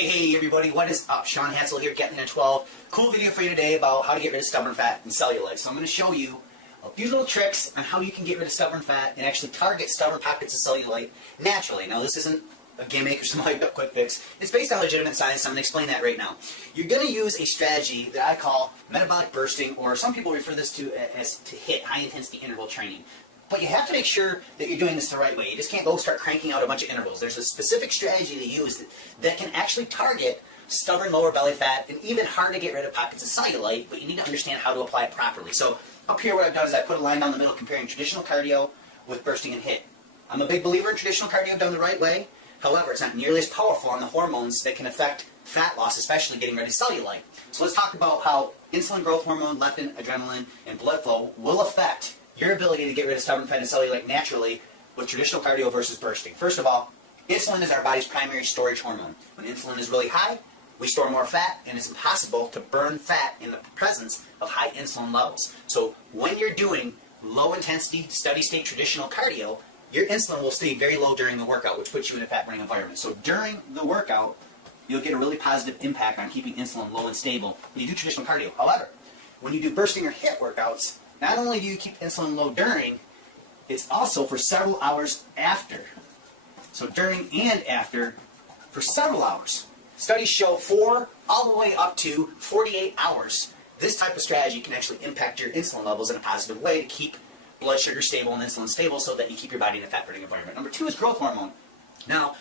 Hey everybody, what is up? Sean Hansel here, Getting There 12. Cool video for you today about how to get rid of stubborn fat and cellulite. So I'm going to show you a few little tricks on how you can get rid of stubborn fat and actually target stubborn pockets of cellulite naturally. Now this isn't a gimmick or some hyped up quick fix. It's based on legitimate science, so I'm going to explain that right now. You're going to use a strategy that I call metabolic bursting, or some people refer this to as to HIIT, high intensity interval training. But you have to make sure that you're doing this the right way. You just can't go start cranking out a bunch of intervals. There's a specific strategy to use that can actually target stubborn lower belly fat and even hard to get rid of pockets of cellulite, but you need to understand how to apply it properly. So up here what I've done is I put a line down the middle comparing traditional cardio with bursting and HIIT. I'm a big believer in traditional cardio done the right way. However, it's not nearly as powerful on the hormones that can affect fat loss, especially getting rid of cellulite. So let's talk about how insulin growth hormone, leptin, adrenaline, and blood flow will affect your ability to get rid of stubborn fat and cellulite naturally with traditional cardio versus bursting. First of all, insulin is our body's primary storage hormone. When insulin is really high, we store more fat, and it's impossible to burn fat in the presence of high insulin levels. So when you're doing low intensity, steady state traditional cardio, your insulin will stay very low during the workout, which puts you in a fat burning environment. So during the workout, you'll get a really positive impact on keeping insulin low and stable when you do traditional cardio. However, when you do bursting or HIIT workouts, not only do you keep insulin low during, it's also for several hours after. So during and after, for several hours. Studies show 4 all the way up to 48 hours. This type of strategy can actually impact your insulin levels in a positive way to keep blood sugar stable and insulin stable so that you keep your body in a fat burning environment. Number 2 is growth hormone. Now,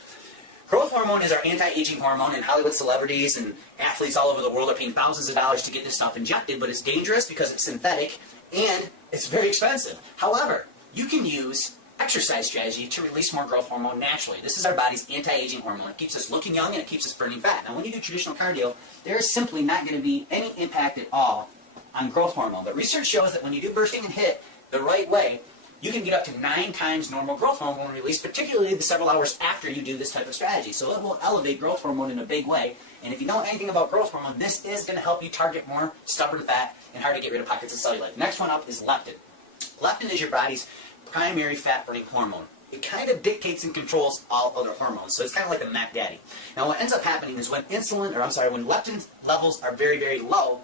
growth hormone is our anti-aging hormone, and Hollywood celebrities and athletes all over the world are paying thousands of dollars to get this stuff injected, but it's dangerous because it's synthetic and it's very expensive. However, you can use exercise strategy to release more growth hormone naturally. This is our body's anti-aging hormone. It keeps us looking young and it keeps us burning fat. Now when you do traditional cardio, there is simply not going to be any impact at all on growth hormone. But research shows that when you do bursting and HIIT the right way, you can get up to 9 times normal growth hormone release, particularly the several hours after you do this type of strategy. So it will elevate growth hormone in a big way. And if you know anything about growth hormone, this is going to help you target more stubborn fat and hard to get rid of pockets of cellulite. Next one up is leptin. Leptin is your body's primary fat-burning hormone. It kind of dictates and controls all other hormones, so it's kind of like a Mac Daddy. Now what ends up happening is when when leptin levels are very, very low,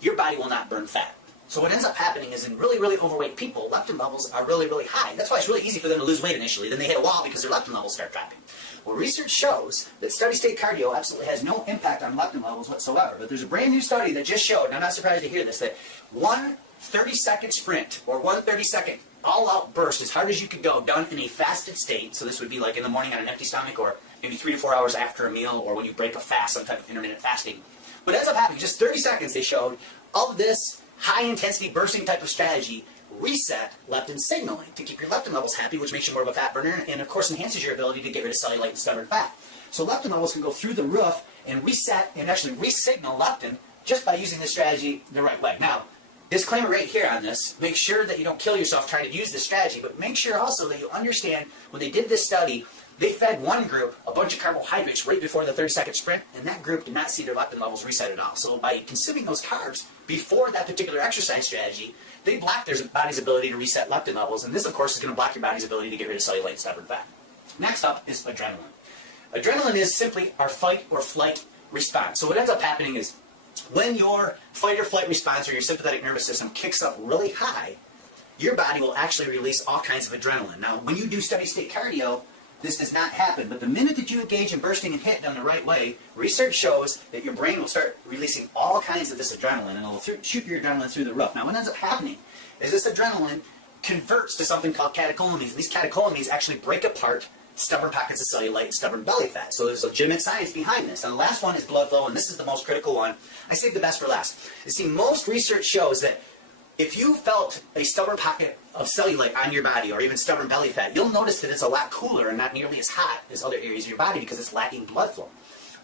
your body will not burn fat. So what ends up happening is in really, really overweight people, leptin levels are really, really high. That's why it's really easy for them to lose weight initially. Then they hit a wall because their leptin levels start dropping. Well, research shows that steady-state cardio absolutely has no impact on leptin levels whatsoever. But there's a brand new study that just showed, and I'm not surprised to hear this, that one 30-second sprint or one 30-second all-out burst as hard as you could go done in a fasted state, so this would be like in the morning on an empty stomach or maybe 3 to 4 hours after a meal or when you break a fast, some type of intermittent fasting. What ends up happening, just 30 seconds they showed, of this high-intensity bursting type of strategy reset leptin signaling to keep your leptin levels happy, which makes you more of a fat burner and, of course, enhances your ability to get rid of cellulite and stubborn fat. So leptin levels can go through the roof and reset and actually re-signal leptin just by using this strategy the right way. Now, disclaimer right here on this, make sure that you don't kill yourself trying to use this strategy, but make sure also that you understand when they did this study, they fed one group a bunch of carbohydrates right before the 30-second sprint, and that group did not see their leptin levels reset at all. So by consuming those carbs before that particular exercise strategy, they block their body's ability to reset leptin levels, and this, of course, is going to block your body's ability to get rid of cellulite and stubborn fat. Next up is adrenaline. Adrenaline is simply our fight or flight response. So what ends up happening is when your fight or flight response or your sympathetic nervous system kicks up really high, your body will actually release all kinds of adrenaline. Now, when you do steady-state cardio, this does not happen, but the minute that you engage in bursting and HIIT done the right way, research shows that your brain will start releasing all kinds of this adrenaline, and it will shoot your adrenaline through the roof. Now, what ends up happening is this adrenaline converts to something called catecholamines. These catecholamines actually break apart stubborn pockets of cellulite and stubborn belly fat. So there's legitimate science behind this. And the last one is blood flow, and this is the most critical one. I saved the best for last. You see, most research shows that if you felt a stubborn pocket of cellulite on your body or even stubborn belly fat, you'll notice that it's a lot cooler and not nearly as hot as other areas of your body because it's lacking blood flow.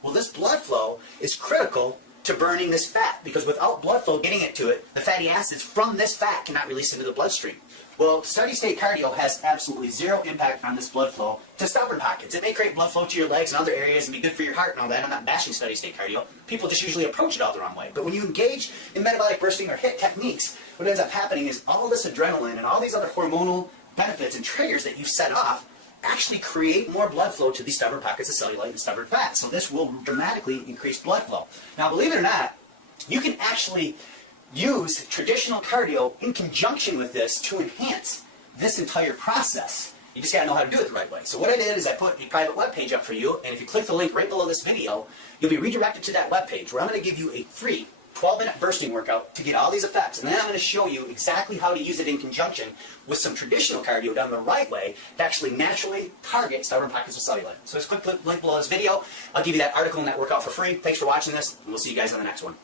Well, this blood flow is critical to burning this fat because without blood flow getting it to it, the fatty acids from this fat cannot release into the bloodstream. Well, steady-state cardio has absolutely zero impact on this blood flow to stubborn pockets. It may create blood flow to your legs and other areas and be good for your heart and all that. I'm not bashing steady-state cardio. People just usually approach it all the wrong way. But when you engage in metabolic bursting or HIIT techniques, what ends up happening is all this adrenaline and all these other hormonal benefits and triggers that you set off actually create more blood flow to these stubborn pockets of cellulite and stubborn fat. So this will dramatically increase blood flow. Now, believe it or not, you can actually use traditional cardio in conjunction with this to enhance this entire process. You just gotta know how to do it the right way. So what I did is I put a private web page up for you, and if you click the link right below this video, you'll be redirected to that web page where I'm gonna give you a free 12-minute bursting workout to get all these effects. And then I'm going to show you exactly how to use it in conjunction with some traditional cardio done the right way to actually naturally target stubborn pockets of cellulite. So just click the link below this video. I'll give you that article and that workout for free. Thanks for watching this, and we'll see you guys on the next one.